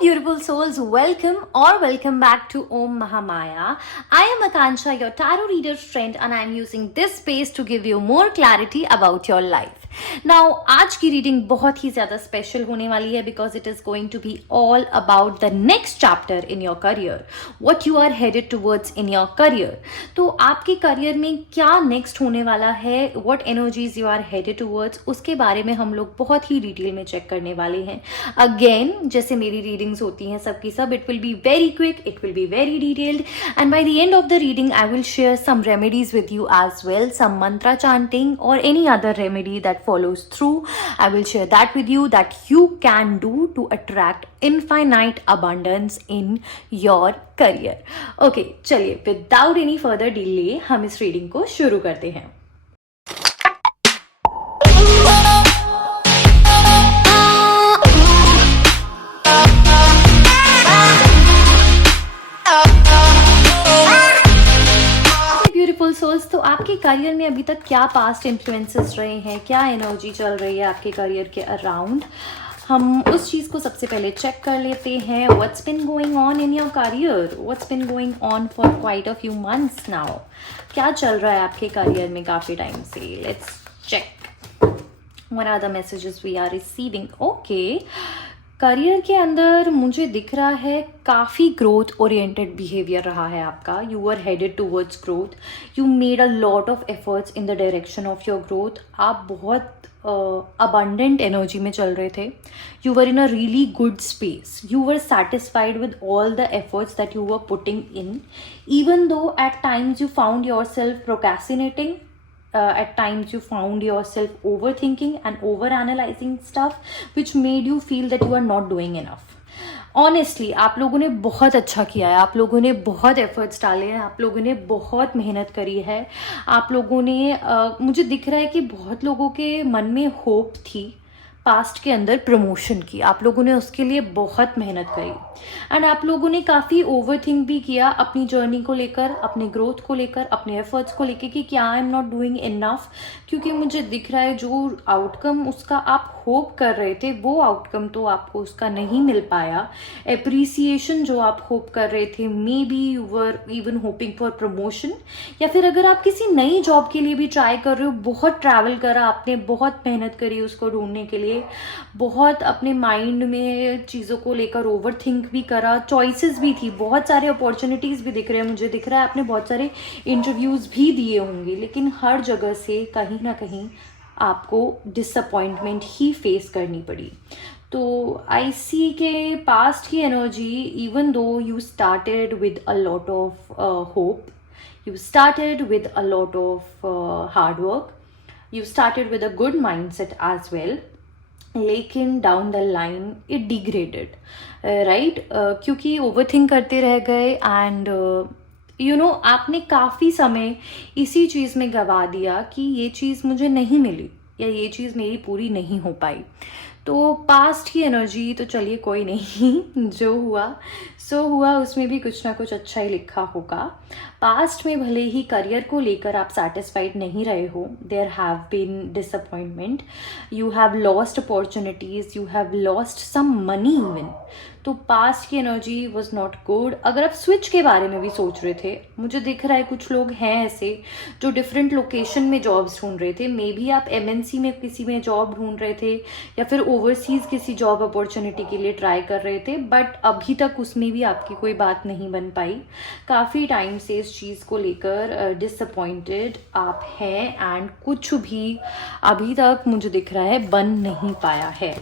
beautiful souls, welcome back to Om Mahamaya. I am Akansha, your tarot reader friend, and I am using this space to give you more clarity about your life. Now, आज की reading बहुत ही ज़्यादा special होने वाली है because it is going to be all about the next chapter in your career, what you are headed towards in your career. तो आपके करियर में क्या नेक्स्ट होने वाला है, what energies you are headed towards, उसके बारे में हम लोग बहुत ही डिटेल में चेक करने वाले हैं. अगेन जैसे मेरी रीडिंग्स होती हैं सबकी सब, it will be very quick, it will be very detailed, and by the end of the reading I will share some remedies with you as well, some mantra chanting or any other remedy that follows through. I will share that with you that you can do to attract infinite abundance in your career. Okay, चलिए without any further delay हम इस reading को शुरू करते हैं. Souls, तो आपके career में अभी तक क्या पास्ट इन्फ्लुएंसेस रहे हैं, क्या एनर्जी चल रही है आपके करियर के अराउंड, हम उस चीज़ को सबसे पहले चेक कर लेते हैं. What's been going on in your career, what's been going on for quite a few months now. क्या चल रहा है आपके करियर में काफ़ी टाइम से. Let's check what are the messages we are receiving. Okay, career के अंदर मुझे दिख रहा है काफ़ी ग्रोथ ओरिएंटेड बिहेवियर रहा है आपका. You are headed towards growth, you made a lot of efforts in the direction of your growth. आप बहुत अबंडेंट एनर्जी में चल रहे थे. You were in a really good space, you were satisfied with all the efforts that you were putting in, even though at times you found yourself procrastinating. At times you found yourself overthinking and overanalyzing stuff which made you feel that you are not doing enough. Honestly आप लोगों ने बहुत अच्छा किया है, आप लोगों ने बहुत एफर्ट्स डाले हैं, आप लोगों ने बहुत मेहनत करी है. आप लोगों ने मुझे दिख रहा है कि बहुत लोगों के मन में होप थी पास्ट के अंदर प्रमोशन की. आप लोगों ने उसके लिए बहुत मेहनत करी एंड आप लोगों ने काफ़ी ओवरथिंक भी किया अपनी जर्नी को लेकर, अपने ग्रोथ को लेकर, अपने एफर्ट्स को लेकर कि क्या I am not doing enough. क्योंकि मुझे दिख रहा है जो आउटकम उसका आप होप कर रहे थे वो आउटकम तो आपको उसका नहीं मिल पाया. एप्रिसिएशन जो आप होप कर रहे थे, may be you were even hoping for promotion, या फिर अगर आप किसी नई जॉब के लिए भी ट्राई कर रहे हो, बहुत ट्रैवल करा आपने, बहुत मेहनत करी उसको ढूंढने के लिए, बहुत अपने माइंड में चीज़ों को लेकर ओवर थिंक भी करा, चॉइसेस भी थी, बहुत सारे अपॉर्चुनिटीज़ भी दिख रहे हैं. मुझे दिख रहा है आपने बहुत सारे इंटरव्यूज़ भी दिए होंगे, लेकिन हर जगह से कहीं ना कहीं आपको डिसअपॉइंटमेंट ही फेस करनी पड़ी. तो आई सी के पास्ट की energy, even though you started with a lot of hope, you started with a lot of hard work, you started with a good mindset as well, लेकिन down the line it degraded, right. क्योंकि overthink करते रह गए and you know आपने काफ़ी समय इसी चीज़ में गवा दिया कि ये चीज़ मुझे नहीं मिली या ये चीज़ मेरी पूरी नहीं हो पाई. तो पास्ट की एनर्जी तो चलिए कोई नहीं, जो हुआ सो हुआ, उसमें भी कुछ ना कुछ अच्छा ही लिखा होगा. पास्ट में भले ही करियर को लेकर आप सेटिस्फाइड नहीं रहे हो, there have been disappointment, you have lost opportunities, you have lost some money even. तो पास्ट की एनर्जी वॉज नॉट गुड. अगर आप स्विच के बारे में भी सोच रहे थे, मुझे दिख रहा है कुछ लोग हैं ऐसे जो डिफरेंट लोकेशन में जॉब्स ढूंढ रहे थे. मे बी आप MNC में किसी में जॉब ढूंढ रहे थे या फिर ओवरसीज़ किसी जॉब अपॉर्चुनिटी के लिए ट्राई कर रहे थे, बट अभी तक उसमें भी आपकी कोई बात नहीं बन पाई. काफ़ी टाइम से इस चीज़ को लेकर डिसअपॉइंटेड आप हैं एंड कुछ भी अभी तक मुझे दिख रहा है बन नहीं पाया है.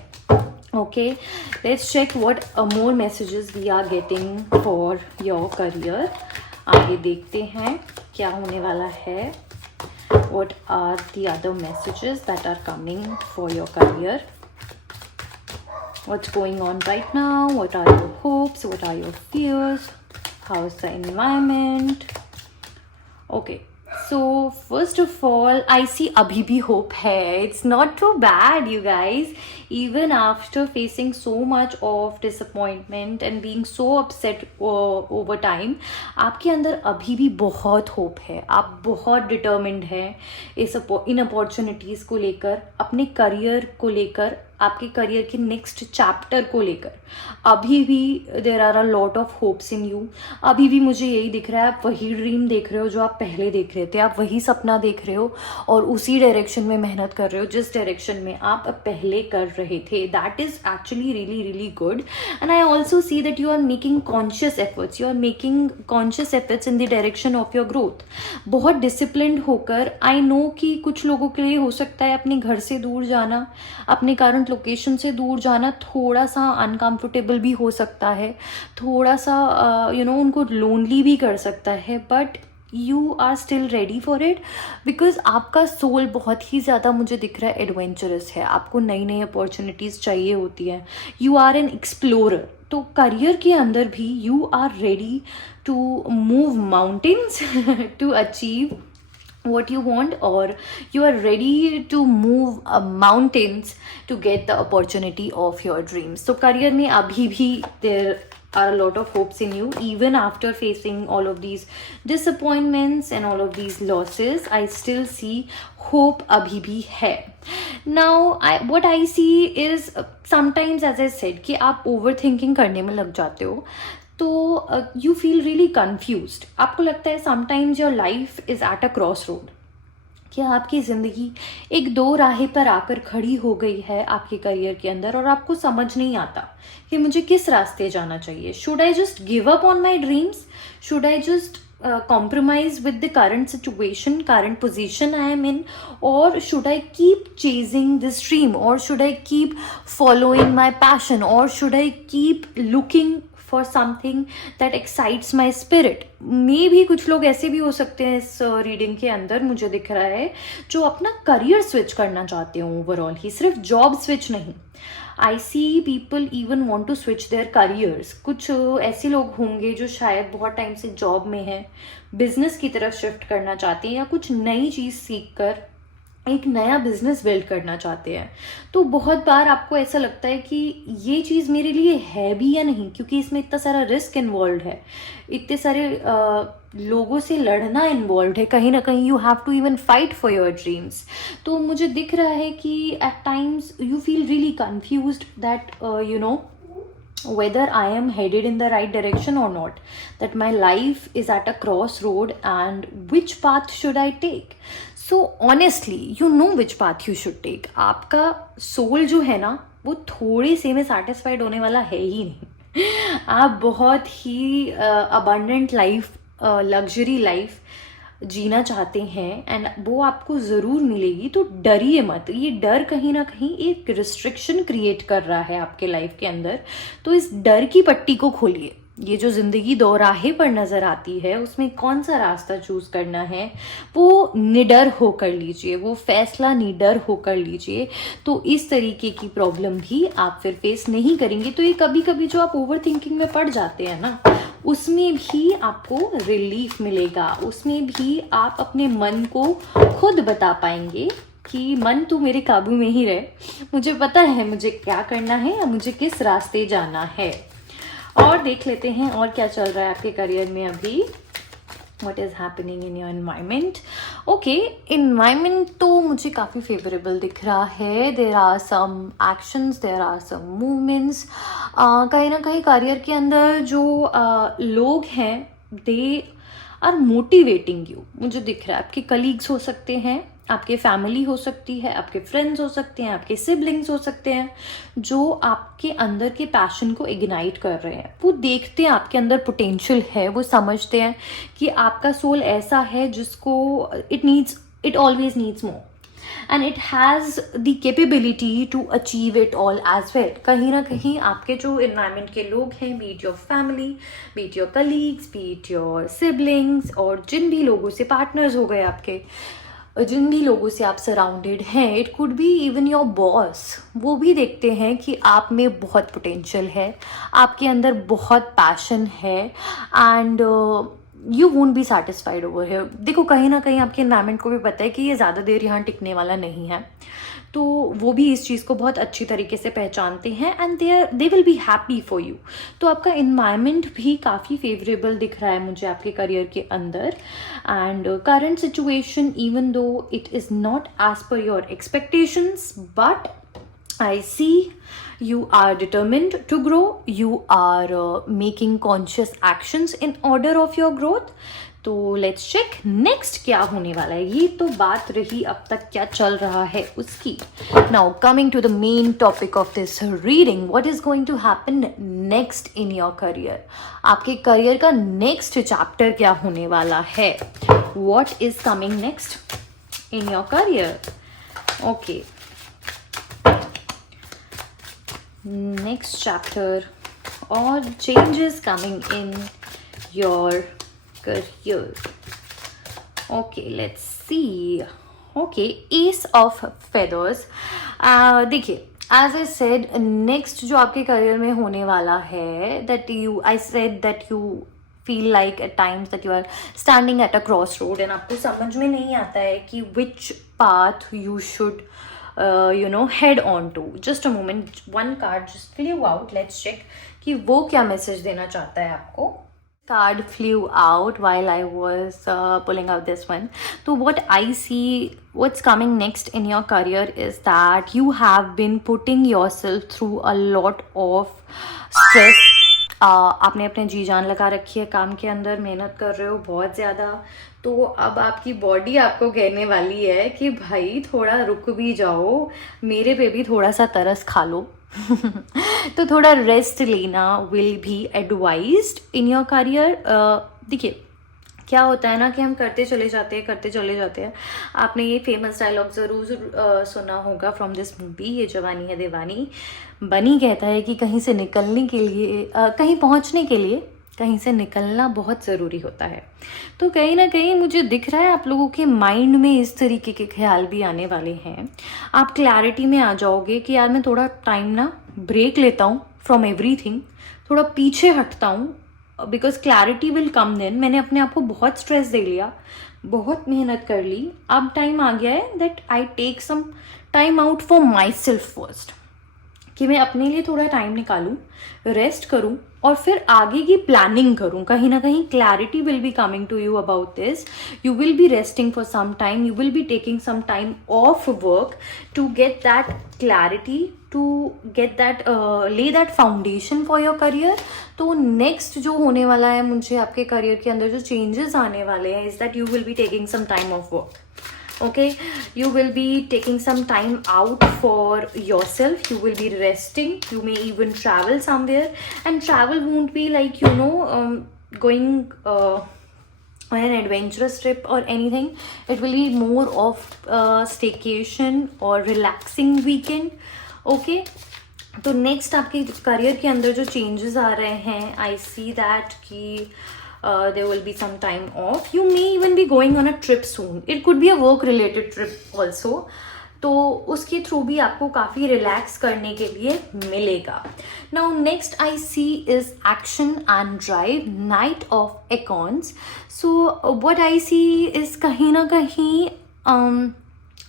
Okay, let's check what more messages we are getting for your career. आगे देखते हैं क्या होने वाला है. What are the other messages that are coming for your career? What's going on right now? What are your hopes? What are your fears? How is the environment? Okay. So first of all, I see अभी भी hope है. It's not too bad, you guys. even after facing so much of disappointment and being so upset over time, आपके अंदर अभी भी बहुत hope है, आप बहुत डिटर्मिन्ड हैं इन अपॉर्चुनिटीज़ को लेकर, अपने करियर को लेकर, आपके करियर के नेक्स्ट चैप्टर को लेकर। अभी भी there are a lot of hopes in you. अभी भी मुझे यही दिख रहा है, आप वही ड्रीम देख रहे हो जो आप पहले देख रहे थे, आप वही सपना देख रहे हो और उसी डायरेक्शन में मेहनत कर रहे हो जिस डायरेक्शन में आप पहले कर रहे थे। That is actually really really good and I also see that you are making conscious efforts, you are making conscious efforts in the direction of your growth. बहुत डिसिप्लिन्ड होकर, आई नो कि कुछ लोगों के लिए हो सकता है अपने घर से दूर जाना, अपने करंट लोकेशन से दूर जाना थोड़ा सा अनकंफर्टेबल भी हो सकता है, थोड़ा सा उनको लोनली भी कर सकता है, but you are still ready for it because आपका सोल बहुत ही ज़्यादा मुझे दिख रहा है एडवेंचरस है। आपको नई नई अपॉर्चुनिटीज़ चाहिए होती हैं, यू आर एन एक्सप्लोरर। तो करियर के अंदर भी you are ready to move mountains to achieve what you want, or you are ready to move mountains to get the opportunity of your dreams. So career mein abhi bhi there are a lot of hopes in you, even after facing all of these disappointments and all of these losses. I still see hope abhi bhi hai. Now what I see is sometimes, as I said, कि आप overthinking करने में लग जाते हो, तो you feel really confused. आपको लगता है sometimes your life is at a cross road, कि आपकी ज़िंदगी एक दो राह पर आकर खड़ी हो गई है आपके करियर के अंदर और आपको समझ नहीं आता कि मुझे किस रास्ते जाना चाहिए। Should I just give up on my dreams? Should I just compromise with the current situation, current position I am in, or should I keep chasing this dream, or should I keep following my passion, or should I keep looking for something that excites my spirit? मे भी कुछ लोग ऐसे भी हो सकते हैं इस reading के अंदर, मुझे दिख रहा है, जो अपना करियर स्विच करना चाहते हो ओवरऑल ही, सिर्फ जॉब स्विच नहीं। I see people even want to switch their careers. कुछ ऐसे लोग होंगे जो शायद बहुत टाइम से जॉब में हैं, बिजनेस की तरफ शिफ्ट करना चाहते हैं, या कुछ नई चीज़ सीख कर एक नया बिजनेस बिल्ड करना चाहते हैं। तो बहुत बार आपको ऐसा लगता है कि ये चीज़ मेरे लिए है भी या नहीं, क्योंकि इसमें इतना सारा रिस्क इन्वॉल्व है, इतने सारे लोगों से लड़ना इन्वॉल्व है, कहीं ना कहीं you have to even fight for your dreams. तो मुझे दिख रहा है कि at times you feel really confused that whether I am headed in the right direction or not, that my life is at a crossroad and which path should I take. So honestly, you know which path you should take. आपका soul जो है ना, वो थोड़े से में satisfied होने वाला है ही नहीं। आप बहुत ही abundant लाइफ, लग्जरी लाइफ जीना चाहते हैं एंड वो आपको ज़रूर मिलेगी, तो डरिए मत। ये डर कहीं ना कहीं एक रिस्ट्रिक्शन क्रिएट कर रहा है आपके लाइफ के अंदर, तो इस डर की पट्टी को खोलिए। ये जो ज़िंदगी दो राहें पर नज़र आती है, उसमें कौन सा रास्ता चूज़ करना है, वो निडर होकर लीजिए, वो फैसला निडर होकर लीजिए। तो इस तरीके की प्रॉब्लम भी आप फिर फेस नहीं करेंगे। तो ये कभी कभी जो आप ओवर थिंकिंग में पड़ जाते हैं ना, उसमें भी आपको रिलीफ मिलेगा, उसमें भी आप अपने मन को खुद बता पाएंगे कि मन तू मेरे काबू में ही रहे, मुझे पता है मुझे क्या करना है या मुझे किस रास्ते जाना है। और देख लेते हैं और क्या चल रहा है आपके करियर में अभी। What is happening in your environment? Okay, environment तो मुझे काफ़ी फेवरेबल दिख रहा है। There are some actions, there are some movements. कहीं ना कहीं करियर के अंदर जो लोग हैं, they are motivating you. मुझे दिख रहा है आपके कलीग्स हो सकते हैं, आपके फैमिली हो सकती है, आपके फ्रेंड्स हो सकते हैं, आपके सिबलिंग्स हो सकते हैं, जो आपके अंदर के पैशन को इग्नाइट कर रहे हैं। वो देखते हैं आपके अंदर पोटेंशियल है, वो समझते हैं कि आपका सोल ऐसा है जिसको it always needs more and it has the capability to achieve it all as well. कहीं ना कहीं आपके जो इन्वायरमेंट के लोग हैं, be it your family, be it your colleagues, be it your siblings, और जिन भी लोगों से पार्टनर्स हो गए आपके, जिन भी लोगों से आप सराउंडेड हैं, it could be even your boss, वो भी देखते हैं कि आप में बहुत पोटेंशियल है, आपके अंदर बहुत पैशन है and you won't be satisfied over here. देखो कहीं ना कहीं आपके एनवायरनमेंट को भी पता है कि ये ज़्यादा देर यहाँ टिकने वाला नहीं है, तो वो भी इस चीज़ को बहुत अच्छी तरीके से पहचानते हैं and they will be happy for you. तो आपका इन्वायरमेंट भी काफ़ी फेवरेबल दिख रहा है मुझे आपके करियर के अंदर। And current situation even though it is not as per your expectations, but I see you are determined to grow. You are making conscious actions in order of your growth. तो let's check next क्या होने वाला है। ये तो बात रही अब तक क्या चल रहा है उसकी। Now coming to the main topic of this reading, what is going to happen next in your career? आपके करियर का नेक्स्ट चैप्टर क्या होने वाला है? What is coming next in your career? Okay. Next chapter or changes coming in your career. Okay, let's see. Okay, Ace of Feathers. देखिए, as I said, next जो आपके career में होने वाला है, I said that you feel like at times that you are standing at a crossroad and आपको समझ में नहीं आता है कि which path you should head on to. Just a moment, one card just flew out. Let's check कि वो क्या मैसेज देना चाहता है आपको. Card flew out while I was pulling out this one. So what I see, what's coming next in your career is that you have been putting yourself through a lot of stress. आपने अपने जी जान लगा रखी है काम के अंदर, मेहनत कर रहे हो बहुत ज़्यादा. तो अब आपकी बॉडी आपको कहने वाली है कि भाई थोड़ा रुक भी जाओ, मेरे पे भी थोड़ा सा तरस खा लो. तो थोड़ा रेस्ट लेना will be advised in your career. देखिए क्या होता है ना कि हम करते चले जाते हैं. आपने ये फेमस डायलॉग ज़रूर सुना होगा फ्रॉम दिस मूवी, ये जवानी है दीवानी. बनी कहता है कि कहीं से निकलने के लिए कहीं पहुंचने के लिए कहीं से निकलना बहुत ज़रूरी होता है. तो कहीं ना कहीं मुझे दिख रहा है आप लोगों के माइंड में इस तरीके के ख्याल भी आने वाले हैं. आप क्लैरिटी में आ जाओगे कि यार मैं थोड़ा टाइम ना ब्रेक लेता हूँ फ्रॉम एवरीथिंग, थोड़ा पीछे हटता हूँ, because clarity will come then. मैंने अपने आप को बहुत स्ट्रेस दे लिया, बहुत मेहनत कर ली, अब टाइम आ गया है that I take some time out for myself first, कि मैं अपने लिए थोड़ा टाइम निकालूं, रेस्ट करूं और फिर आगे की प्लानिंग करूं. कहीं ना कहीं clarity will be coming to you about this. You will be resting for some time, you will be taking some time off work to get that clarity, to get that lay that foundation for your career. तो next जो होने वाला है मुझे आपके career के अंदर जो चेंजेस आने वाले हैं is that you will be taking some time off work. Okay, you will be taking some time out for yourself, you will be resting, you may even travel somewhere, and travel won't be like going on an adventurous trip or anything. It will be more of staycation or relaxing weekend. Okay, तो next आपके career के अंदर जो changes आ रहे हैं, I see that कि there will be some time off. You may even be going on a trip soon. It could be a work related trip also. तो उसके थ्रू भी आपको काफ़ी रिलैक्स करने के लिए मिलेगा. Now next I see is action and drive, Knight of Acorns. So what I see is कहीं ना कहीं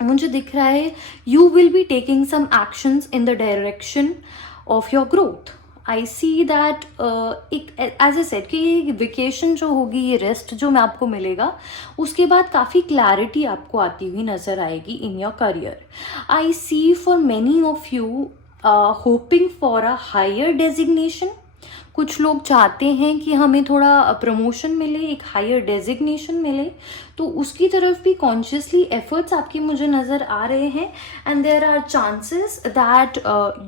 मुझे दिख रहा है you will be taking some actions in the direction of your growth. I see that as a set कि ये vacation जो होगी, ये रेस्ट जो मैं आपको मिलेगा, उसके बाद काफ़ी क्लैरिटी आपको आती हुई नज़र आएगी in your career. I see for many of you hoping for a higher designation. कुछ लोग चाहते हैं कि हमें थोड़ा प्रमोशन मिले, एक हायर डेजिग्नेशन मिले, तो उसकी तरफ भी कॉन्शियसली एफर्ट्स आपके मुझे नज़र आ रहे हैं. And there are chances that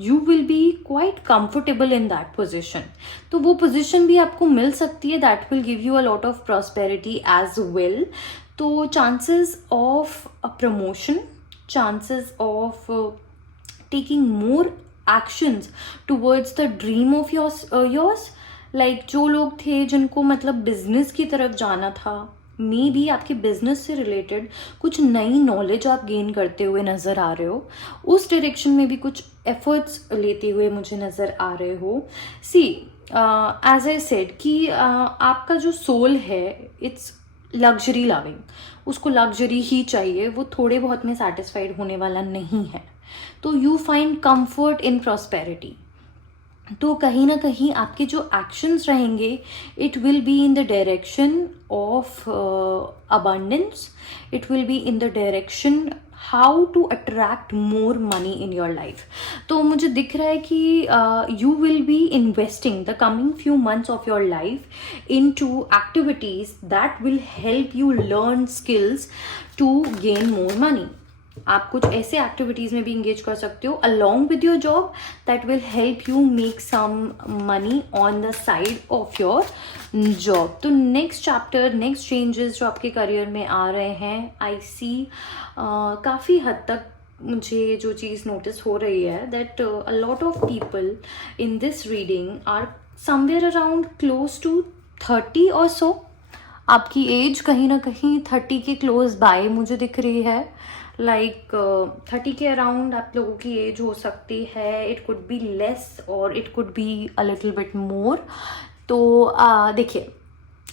you will be quite comfortable in that position. तो वो पोजिशन भी आपको मिल सकती है, that will give you a lot of prosperity as well. तो chances of a promotion, chances of taking more actions towards the dream of yours. Like जो लोग थे जिनको मतलब बिजनेस की तरफ जाना था, मे बी आपके बिजनेस से रिलेटेड कुछ नई नॉलेज आप गेन करते हुए नज़र आ रहे हो, उस डायरेक्शन में भी कुछ एफर्ट्स लेते हुए मुझे नज़र आ रहे हो. सी एज आई सेड कि आपका जो सोल है इट्स लग्जरी लविंग, उसको लग्जरी ही चाहिए, वो थोड़े बहुत में सेटिस्फाइड होने वाला नहीं है. तो you find comfort in prosperity. तो कहीं ना कहीं आपके जो एक्शंस रहेंगे it will be in the direction of abundance, it will be in the direction how to attract more money in your life. तो मुझे दिख रहा है कि you will be investing the coming few months of your life into activities that will help you learn skills to gain more money. आप कुछ ऐसे activities में भी इंगेज कर सकते हो along with your job that will help you make some money on the side of your job. तो next chapter, next changes जो आपके करियर में आ रहे हैं, आई सी काफ़ी हद तक मुझे जो चीज़ नोटिस हो रही है that a lot of people in this reading are somewhere around close to 30 और सो। आपकी एज कहीं ना कहीं 30 के क्लोज बाय मुझे दिख रही है, लाइक 30 के अराउंड आप लोगों की एज हो सकती है। इट कुड बी लेस और it could be a little bit more. तो देखिए,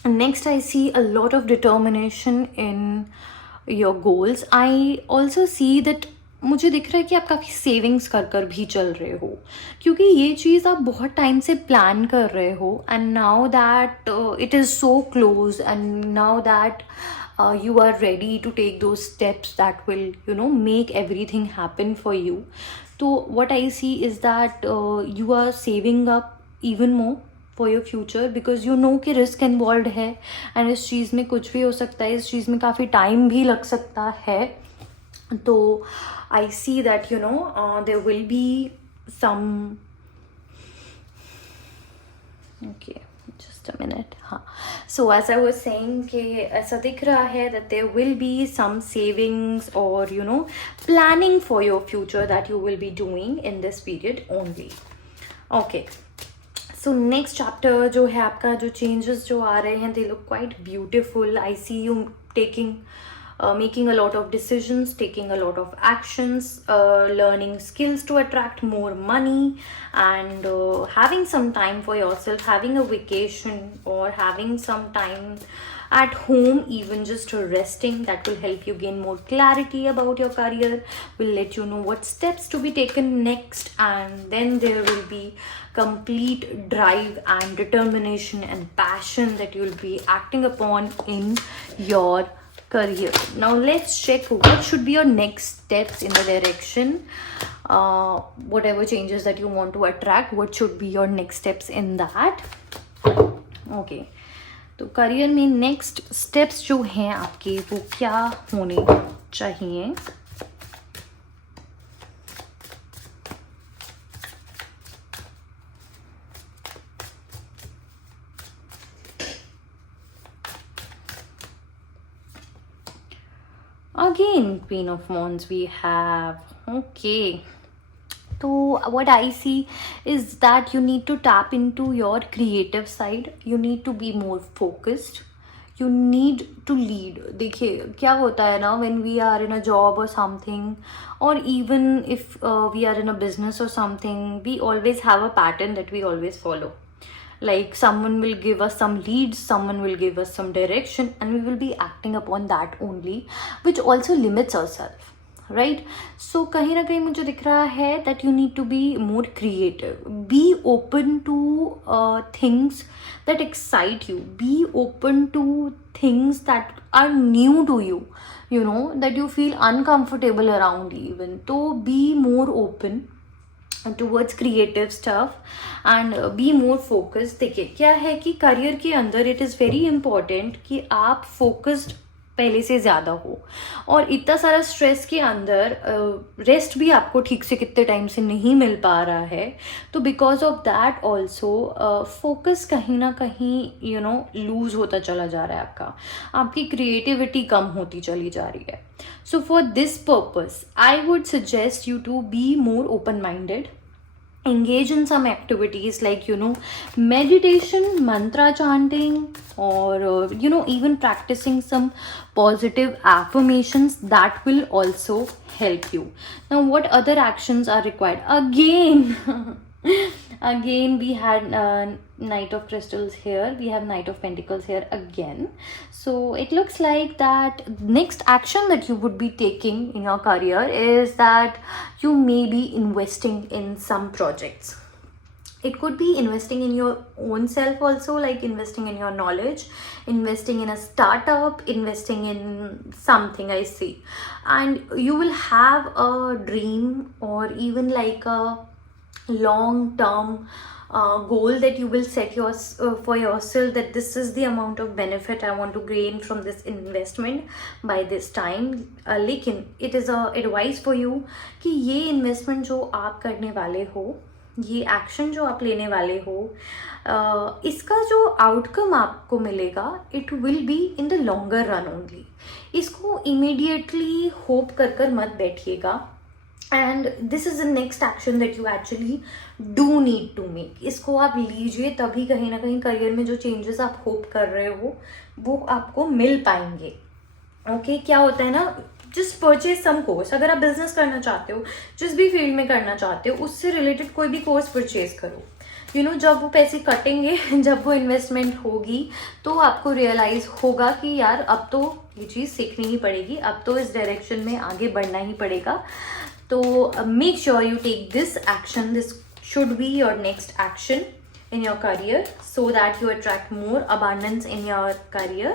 next I see a lot of determination in your goals. I also see that मुझे दिख रहा है कि आप काफ़ी सेविंग्स कर कर भी चल रहे हो, क्योंकि ये चीज़ आप बहुत टाइम से प्लान कर रहे हो and now that it is so close and now that you are ready to take those steps that will, you know, make everything happen for you. So what I see is that you are saving up even more for your future because you know कि risk involved है and इस चीज़ में कुछ भी हो सकता है, इस चीज़ में काफ़ी टाइम भी लग सकता है। तो I see that, you know, there will be some, okay, just a minute, हाँ। So as I was saying कि ऐसा दिख रहा है that there will be some savings or, you know, planning for your future that you will be doing in this period only. Okay, so next chapter जो है आपका, जो changes जो आ रहे हैं, they look quite beautiful. I see you taking making a lot of decisions, taking a lot of actions, learning skills to attract more money, and having some time for yourself, having a vacation or having some time at home, even just resting. That will help you gain more clarity about your career, will let you know what steps to be taken next, and then there will be complete drive and determination and passion that you will be acting upon in your career. Now let's check what should be your next steps in the direction, whatever changes that you want to attract, what should be your next steps in that. Okay, तो career में next steps जो हैं आपके वो क्या होने चाहिए। Again, Queen of Wands we have. Okay, so what I see is that you need to tap into your creative side. You need to be more focused. You need to lead. देखिए क्या होता है ना, when we are in a job or something, or even if we are in a business or something, we always have a pattern that we always follow. Like someone will give us some leads, someone will give us some direction, and we will be acting upon that only, which also limits ourselves, right? So कहीं ना कहीं मुझे दिख रहा है that you need to be more creative. Be open to things that excite you. Be open to things that are new to you, you know, that you feel uncomfortable around even. So be more open towards creative stuff and be more focused. देखिए क्या है कि career के अंदर it is very important कि आप focused पहले से ज़्यादा हो, और इतना सारा स्ट्रेस के अंदर रेस्ट भी आपको ठीक से कितने टाइम से नहीं मिल पा रहा है। तो because of that also focus कहीं ना कहीं यू नो लूज होता चला जा रहा है, आपकी क्रिएटिविटी कम होती चली जा रही है। So for this purpose I would suggest you to be more open-minded. Engage in some activities like, meditation, mantra chanting, or, even practicing some positive affirmations that will also help you. Now, what other actions are required? Again, Again, we had Knight of Crystals here. We have Knight of Pentacles here again. So it looks like that next action that you would be taking in your career is that you may be investing in some projects. It could be investing in your own self also, like investing in your knowledge, investing in a startup, investing in something, I see. And you will have a dream or even like a long term goal that you will set for yourself, that this is the amount of benefit I want to gain from this investment by this time. लेकिन it is a advice for you कि ये investment जो आप करने वाले हो, ये action जो आप लेने वाले हो, इसका जो आउटकम आपको मिलेगा it will be in the longer run only. इसको इमीडिएटली होप कर कर मत बैठिएगा. And this is the next action that you actually do need to make. इसको आप लीजिए, तभी कहीं ना कहीं करियर में जो चेंजेस आप होप कर रहे हो वो आपको मिल पाएंगे. ओके क्या होता है ना, जस्ट परचेज सम कोर्स. अगर आप बिजनेस करना चाहते हो, जिस भी फील्ड में करना चाहते हो, उससे रिलेटेड कोई भी कोर्स परचेज करो. जब वो पैसे कटेंगे, जब वो इन्वेस्टमेंट होगी, तो आपको रियलाइज होगा कि यार अब तो ये चीज़ सीखनी ही पड़ेगी, अब तो इस डायरेक्शन में आगे बढ़ना ही पड़ेगा. तो make sure you take this action. This should be your next action in your career so that you attract more abundance in your career.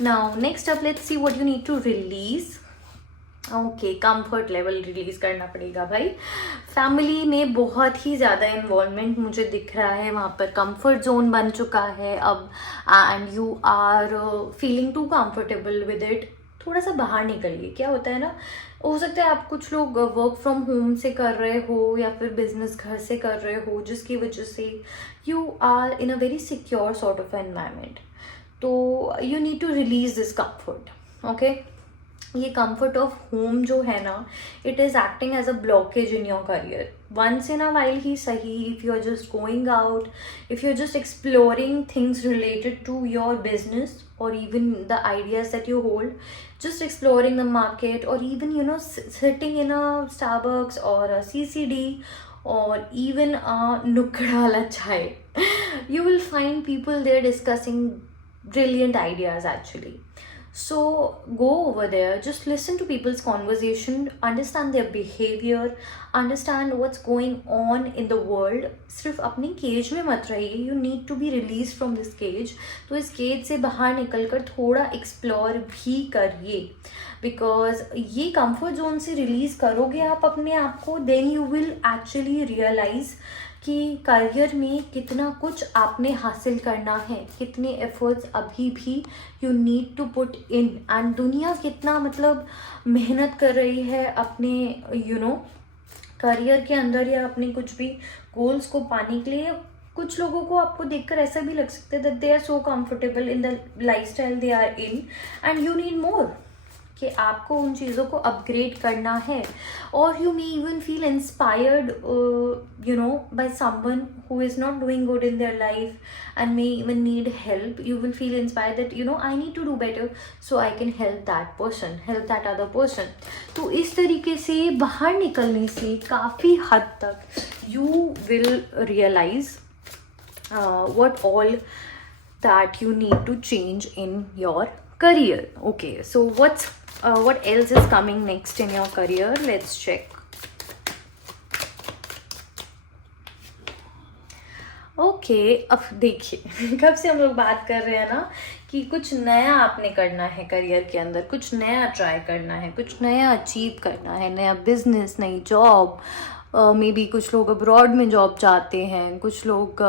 Now next up, let's see what you need to release. Okay, comfort level release करना पड़ेगा भाई. Family में बहुत ही ज़्यादा involvement मुझे दिख रहा है, वहाँ पर कंफर्ट जोन बन चुका है अब, and you are feeling too comfortable with it. थोड़ा सा बाहर निकलिए. क्या होता है ना, हो सकता है आप कुछ लोग वर्क फ्रॉम होम से कर रहे हो या फिर बिजनेस घर से कर रहे हो, जिसकी वजह से you are in a very secure sort of environment. तो you need to release this comfort. Okay, ये कंफर्ट ऑफ होम जो है ना, it is acting as a blockage in your career. Once in a while ही सही, if you are just going out, if you are just exploring things related to your business or even the ideas that you hold, just exploring the market, or even sitting in a Starbucks or a CCD or even a nukkad wala chai, you will find people there discussing brilliant ideas actually. So go over there, just listen to people's conversation, understand their behavior, understand what's going on in the world. सिर्फ अपनी cage में मत रहिए. You need to be released from this cage. तो इस cage से बाहर निकल कर थोड़ा एक्सप्लोर भी करिए, बिकॉज ये कंफर्ट जोन से रिलीज करोगे आप अपने आप को, then you will actually realise कि करियर में कितना कुछ आपने हासिल करना है, कितने एफर्ट्स अभी भी you need to put in, and दुनिया कितना मतलब मेहनत कर रही है अपने करियर के अंदर या अपने कुछ भी गोल्स को पाने के लिए. कुछ लोगों को आपको देखकर ऐसा भी लग सकता है that they are so comfortable in the lifestyle they are in, and you need more, कि आपको उन चीज़ों को अपग्रेड करना है. और you may even feel inspired by someone who is not doing good in their life and may even need help. You will feel inspired that I need to do better, so I can help that person, help that other person. तो इस तरीके से बाहर निकलने से काफ़ी हद तक you will realise what all that you need to change in your career. Okay, so what else is coming next in your career? Let's check. Okay, अब देखिए कब से हम लोग बात कर रहे हैं ना कि कुछ नया आपने करना है करियर के अंदर, कुछ नया ट्राई करना है, कुछ नया अचीव करना है, नया बिजनेस, नई जॉब. मे बी कुछ लोग अब्रॉड में जॉब चाहते हैं, कुछ लोग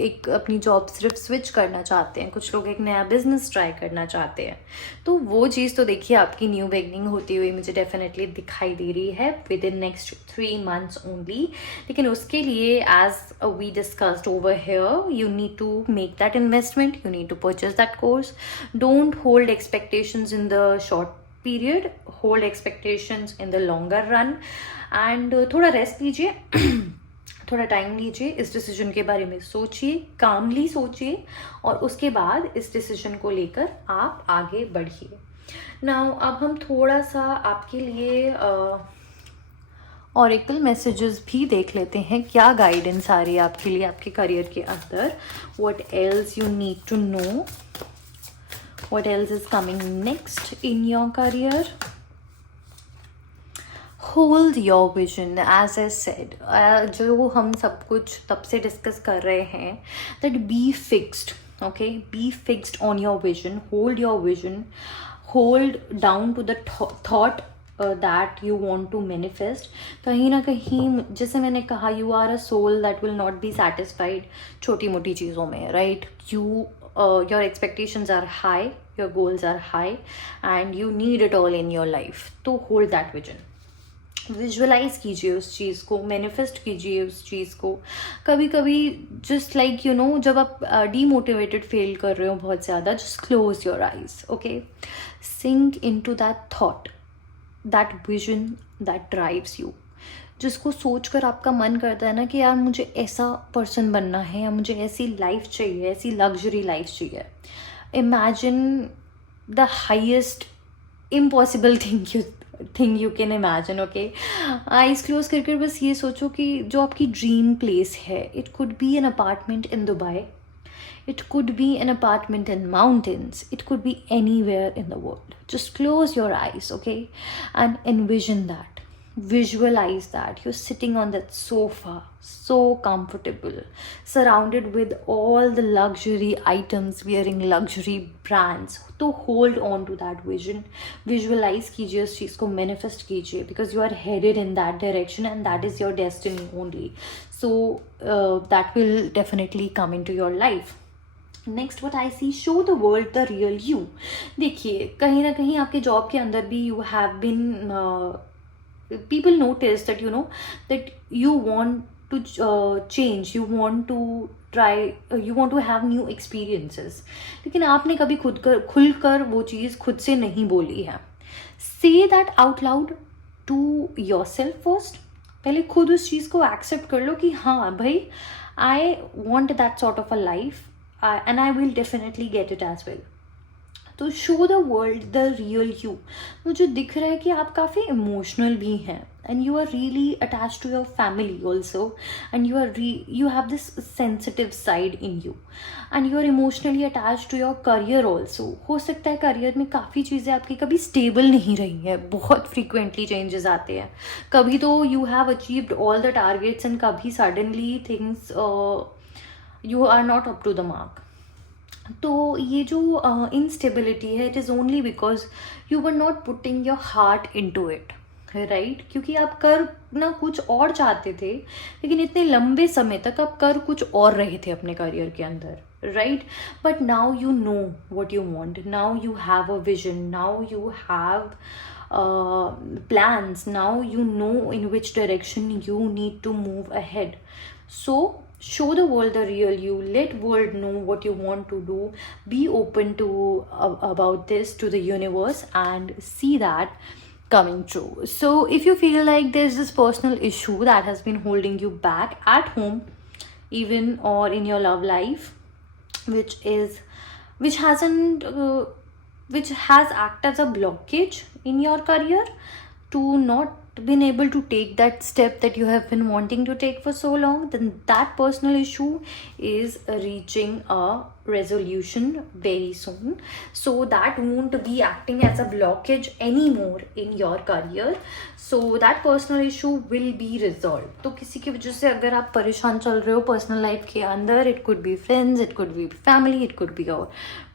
एक अपनी जॉब सिर्फ स्विच करना चाहते हैं, कुछ लोग एक नया बिजनेस ट्राई करना चाहते हैं. तो वो चीज़ तो देखिए आपकी न्यू बिगनिंग होती हुई मुझे डेफिनेटली दिखाई दे रही है within next 3 months only. लेकिन उसके लिए as we discussed over here, you need to make that investment, you need to purchase that course. Don't hold expectations in the short period, hold expectations in the longer run. And थोड़ा rest लीजिए, थोड़ा time लीजिए, इस decision के बारे में सोचिए, कामली सोचिए, और उसके बाद इस डिसीजन को लेकर आप आगे बढ़िए. नाउ अब हम थोड़ा सा आपके लिए ऑरेकल मैसेजेस भी देख लेते हैं, क्या गाइडेंस आ रही है आपके लिए आपके करियर के अंदर. What else you need to know, what else is coming next in your career. Hold your vision. As I said, जो हम सब कुछ तब से डिस्कस कर रहे हैं, that be fixed. Okay, be fixed on your vision, hold your vision, hold down to the thought that you want to manifest. कहीं ना कहीं जैसे मैंने कहा, you are a soul that will not be satisfied छोटी मोटी चीज़ों में, right? Your expectations are high, your goals are high, and you need it all in your life. तो hold that vision. विजुअलाइज कीजिए उस चीज़ को, मैनिफेस्ट कीजिए उस चीज़ को. कभी कभी जस्ट लाइक यू नो, जब आप डीमोटिवेटेड फील कर रहे हो बहुत ज़्यादा, just close your eyes. Okay, sink in to that thought, that vision that drives you, जिसको सोच कर आपका मन करता है ना कि यार मुझे ऐसा पर्सन बनना है, या मुझे ऐसी लाइफ चाहिए, ऐसी लग्जरी लाइफ चाहिए. Imagine the highest impossible thing you can imagine. Okay, eyes close करके बस ये सोचो कि जो आपकी ड्रीम प्लेस है, it could B an apartment in Dubai, it could be an apartment in mountains, it could be anywhere in the world. Just close your eyes, okay, and envision that, visualize that you're sitting on that sofa, so comfortable, surrounded with all the luxury items, wearing luxury brands. तो hold on to that vision, visualize कीजिए उस चीज़ को, manifest कीजिए, because you are headed in that direction and that is your destiny only. So that will definitely come into your life. Next what I see, show the world the real you. देखिए, कहीं ना कहीं आपके job के अंदर भी you have been, people notice that you know that you want to change, you want to try, you want to have new experiences, लेकिन आपने कभी खुलकर वो चीज़ खुद से नहीं बोली है. Say that out loud to yourself first. पहले खुद उस चीज़ को एक्सेप्ट कर लो कि हाँ भाई, I want that sort of a life, and I will definitely get it as well. तो show the world the real you. मुझे दिख रहा है कि आप काफ़ी इमोशनल भी हैं, and you are really attached to your family also, and you have this sensitive side in you, and you are emotionally attached to your career also. हो सकता है करियर में काफ़ी चीज़ें आपकी कभी स्टेबल नहीं रही हैं, बहुत फ्रीक्वेंटली चेंजेस आते हैं. कभी तो you have achieved all the targets and कभी suddenly things you are not up to the mark. तो ये जो इनस्टेबिलिटी है, it is only because you were not putting your heart into it, right? क्योंकि आप कर ना कुछ और चाहते थे, लेकिन इतने लंबे समय तक आप कर कुछ और रहे थे अपने करियर के अंदर, right? But now you know what you want, now you have a vision, now you have plans, now you know in which direction you need to move ahead. So show the world the real you, let world know what you want to do, be open to about this to the universe, and see that coming true. So if you feel like there's this personal issue that has been holding you back at home, even or in your love life, which has acted as a blockage in your career to not been able to take that step that you have been wanting to take for so long, then that personal issue is reaching a resolution very soon. So that won't be acting as a blockage anymore in your career. So that personal issue will be resolved. तो किसी की वजह से अगर आप परेशान चल रहे हो पर्सनल लाइफ के अंदर, it could be friends, it could be family, it could be your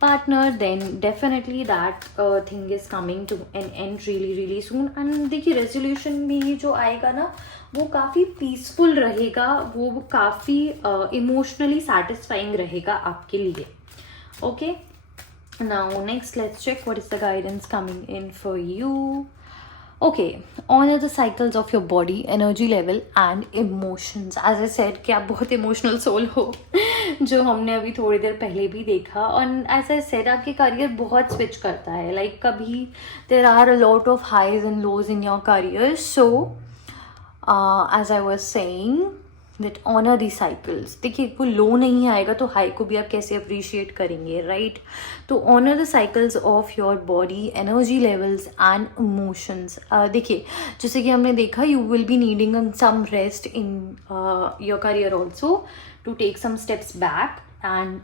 partner, then definitely that thing is coming to an end really really soon. And देखिए, रेजोल्यूशन भी जो आएगा ना, वो काफ़ी पीसफुल रहेगा, वो काफ़ी इमोशनली सेटिस्फाइंग रहेगा आपके लिए. Okay, now next let's check what is the guidance coming in for you. Okay, honour the cycles of your body, energy level and emotions. As I said कि आप बहुत इमोशनल सोल हो, जो हमने अभी थोड़ी देर पहले भी देखा. और एज आई सेड, आपके करियर बहुत स्विच करता है, लाइक कभी there are a lot of highs and lows in your career. So as I was saying, that honour the cycles. देखिए वो लो नहीं आएगा तो हाई को भी आप कैसे अप्रिशिएट करेंगे, राइट? तो honour the cycles of your body, energy levels and emotions. देखिए जैसे कि हमने देखा, you will be needing some rest in your career also, to take some steps back and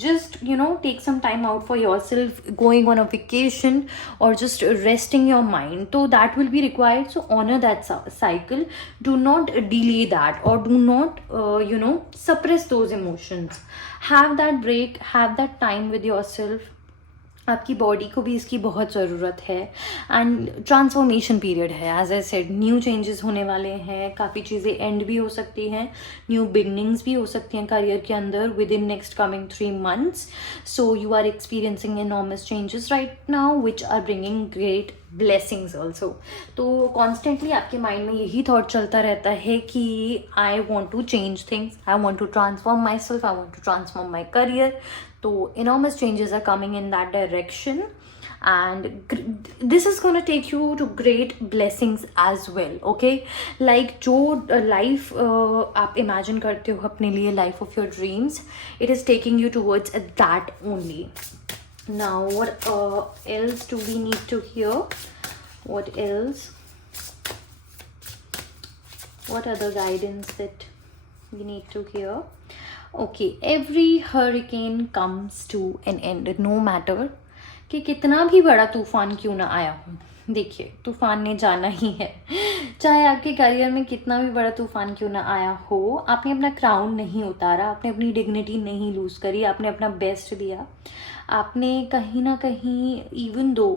just take some time out for yourself, going on a vacation or just resting your mind, so that will be required. So honor that cycle, do not delay that, or do not suppress those emotions. Have that break, have that time with yourself. आपकी body को भी इसकी बहुत ज़रूरत है। And transformation period है, as I said, new changes होने वाले हैं, काफ़ी चीज़ें एंड भी हो सकती हैं, न्यू बिगनिंग्स भी हो सकती हैं करियर के अंदर within next coming 3 months. So you are experiencing enormous changes right now which are bringing great blessings also. तो कॉन्स्टेंटली आपके माइंड में यही थॉट चलता रहता है कि I want to change things, I want to transform myself, I want to transform my career. तो enormous changes are coming in that direction, and this is going to take you to great blessings as well. Okay, like जो life आप imagine करते हो अपने लिए, life of your dreams, it is taking you towards that only. Now what else do we need to hear? What else? What other guidance that we need to hear? Okay, every hurricane comes to an end, no matter कि कितना भी बड़ा तूफान क्यों ना आया हो. देखिए तूफान ने जाना ही है, चाहे आपके करियर में कितना भी बड़ा तूफान क्यों ना आया हो. आपने अपना क्राउन नहीं उतारा, आपने अपनी डिग्निटी नहीं लूज करी, आपने अपना बेस्ट दिया. आपने कहीं ना कहीं, even though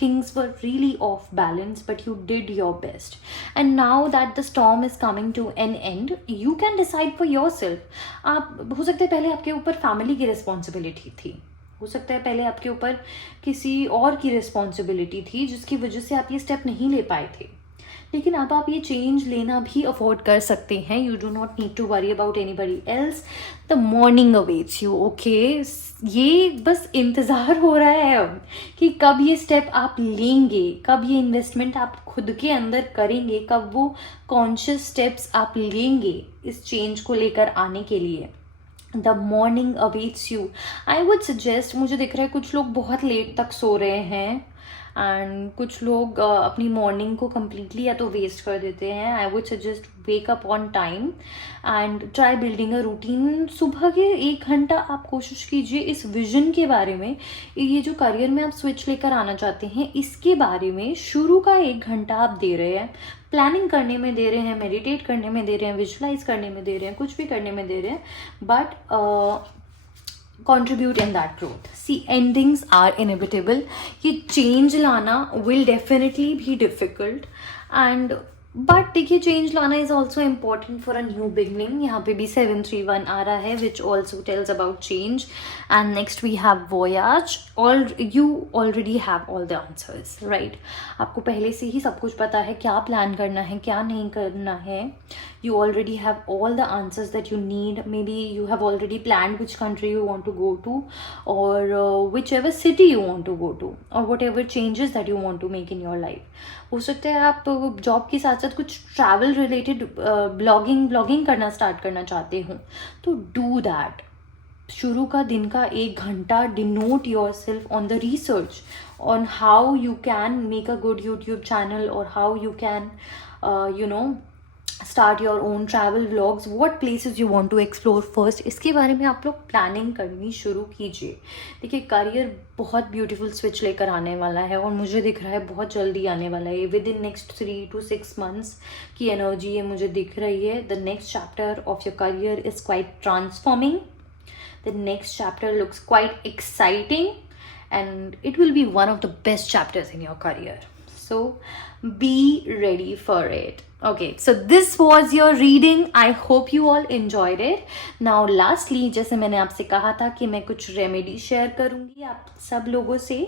things were really off balance, but you did your best. And now that the storm is coming to an end, you can decide for yourself. आप, हो सकता है पहले आपके ऊपर फैमिली की रिस्पॉन्सिबिलिटी थी, हो सकता है पहले आपके ऊपर किसी और की रिस्पॉन्सिबिलिटी थी जिसकी वजह से आप ये स्टेप नहीं ले पाए थे, लेकिन अब आप ये चेंज लेना भी अफोर्ड कर सकते हैं. You do not need to worry about anybody else. The morning awaits you. Okay, ये बस इंतज़ार हो रहा है अब कि कब ये स्टेप आप लेंगे, कब ये इन्वेस्टमेंट आप खुद के अंदर करेंगे, कब वो कॉन्शियस स्टेप्स आप लेंगे इस चेंज को लेकर आने के लिए. The morning awaits you. I would suggest, मुझे दिख रहा है कुछ लोग बहुत लेट तक सो रहे हैं एंड कुछ लोग अपनी मॉर्निंग को कम्प्लीटली या तो वेस्ट कर देते हैं. I would suggest wake up on time and try building a routine. सुबह के 1 घंटा आप कोशिश कीजिए इस विजन के बारे में, ये जो करियर में आप स्विच लेकर आना चाहते हैं इसके बारे में शुरू का 1 घंटा आप दे रहे हैं, प्लानिंग करने में दे रहे हैं, मेडिटेट करने में दे रहे हैं, विजुलाइज करने में दे रहे हैं, कुछ भी करने में दे रहे हैं, but contribute in that growth. See, endings are inevitable. ये change लाना will definitely be difficult, and but देखिए चेंज लाना is also important for a new beginning. यहाँ पे भी 731 आ रहा है which also tells about change. And next we have voyage. You already have all the answers, right? आपको पहले से ही सब कुछ पता है, क्या प्लान करना है, क्या नहीं करना है. You already have all the answers that you need. Maybe you have already planned which country you want to go to, or whichever city you want to go to, or whatever changes that you want to make in your life. हो सकता है आप job के साथ साथ कुछ travel related blogging करना start करना चाहते हो, तो डू दैट. शुरू का दिन का 1 घंटा डिनोट yourself on the research on how you can make a good YouTube channel, और how you can start your own travel vlogs, what places you want to explore first. इसके बारे में आप लोग प्लानिंग करनी शुरू कीजिए. देखिए करियर बहुत ब्यूटीफुल स्विच लेकर आने वाला है, और मुझे दिख रहा है बहुत जल्दी आने वाला है. Within next 3 to 6 months की एनर्जी ये मुझे दिख रही है. The next chapter of your career is quite transforming. The next chapter looks quite exciting, and it will be one of the best chapters in your career. So be ready for it. Okay, so this was your reading. I hope you all enjoyed it. Now lastly, जैसे मैंने आपसे कहा था कि मैं कुछ remedy share करूँगी आप सब लोगों से.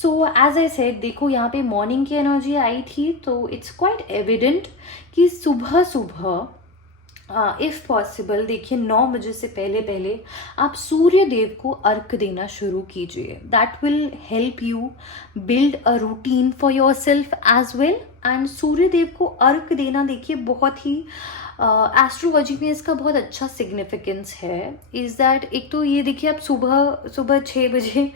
So as I said, देखो यहाँ पे मॉर्निंग की एनर्जी आई थी, तो it's quite evident कि सुबह सुबह इफ़ पॉसिबल देखिए 9 बजे से पहले आप सूर्य देव को अर्घ देना शुरू कीजिए. That will help you build a routine for yourself as well. And Surya Dev को अर्घ देना देखिए बहुत ही एस्ट्रोलॉजी में इसका बहुत अच्छा सिग्निफिकेंस है। इज़ दैट एक तो ये देखिए, आप सुबह सुबह 6 बजे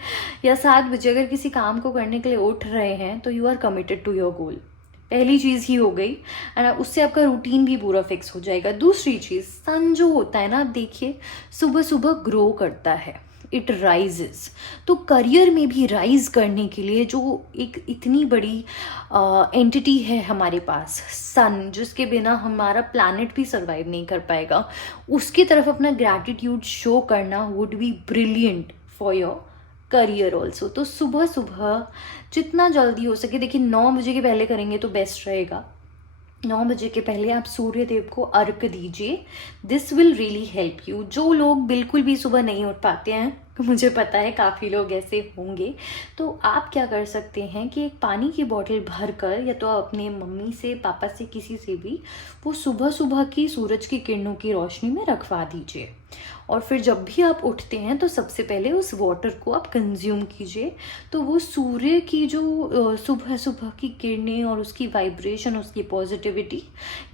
या 7 बजे अगर किसी काम को करने के लिए उठ रहे हैं तो you are committed to your goal. पहली चीज़ ही हो गई, एंड उससे आपका रूटीन भी पूरा फिक्स हो जाएगा। दूसरी चीज़, सन जो होता है ना, देखिए सुबह सुबह ग्रो करता है, इट राइजेस। तो करियर में भी राइज करने के लिए जो एक इतनी बड़ी एंटिटी है हमारे पास, सन, जिसके बिना हमारा प्लैनेट भी सर्वाइव नहीं कर पाएगा, उसकी तरफ अपना ग्रैटिट्यूड शो करना would be brilliant for your career also. तो सुबह सुबह जितना जल्दी हो सके, देखिए 9 बजे के पहले करेंगे तो बेस्ट रहेगा। 9 बजे के पहले आप सूर्य देव को अर्घ दीजिए, this will really help you. जो लोग बिल्कुल भी सुबह नहीं उठ पाते हैं, मुझे पता है काफ़ी लोग ऐसे होंगे, तो आप क्या कर सकते हैं कि एक पानी की बोतल भर कर, या तो अपने मम्मी से, पापा से, किसी से भी वो सुबह सुबह की सूरज की किरणों की रोशनी में रखवा दीजिए। और फिर जब भी आप उठते हैं तो सबसे पहले उस वाटर को आप कंज्यूम कीजिए। तो वो सूर्य की जो सुबह सुबह की किरणें और उसकी वाइब्रेशन, उसकी पॉजिटिविटी,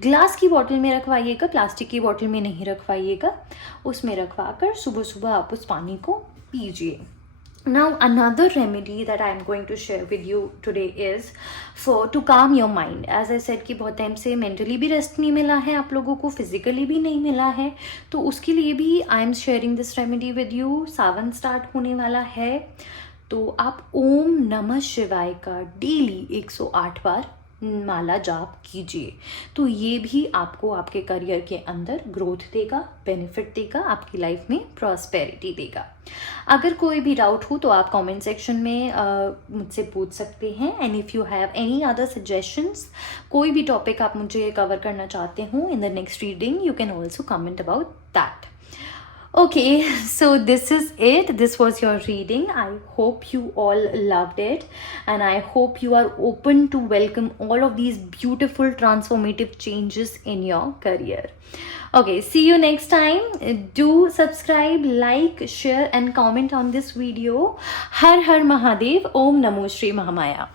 ग्लास की बोतल में रखवाइएगा, प्लास्टिक की बोतल में नहीं रखवाइएगा, उसमें रखवा कर सुबह सुबह आप उस पानी को पीजिए। Now another remedy that I am going to share with you today is to calm your mind. As I said कि बहुत टाइम से मेंटली भी रेस्ट नहीं मिला है आप लोगों को, फिजिकली भी नहीं मिला है, तो उसके लिए भी I am sharing this remedy with you. Sawan start होने वाला है, तो आप ओम नमः शिवाय का डेली 108 बार माला जाप कीजिए। तो ये भी आपको आपके करियर के अंदर ग्रोथ देगा, बेनिफिट देगा, आपकी लाइफ में प्रॉस्पेरिटी देगा। अगर कोई भी डाउट हो तो आप कमेंट सेक्शन में मुझसे पूछ सकते हैं। And if you have any other suggestions, कोई भी टॉपिक आप मुझे कवर करना चाहते हो in the next reading, you can also comment about that. Okay, so this is it. This was your reading. I hope you all loved it, and I hope you are open to welcome all of these beautiful transformative changes in your career. Okay, see you next time. Do subscribe, like, share and comment on this video. Har Har Mahadev. Om Namo Shri Mahamaya.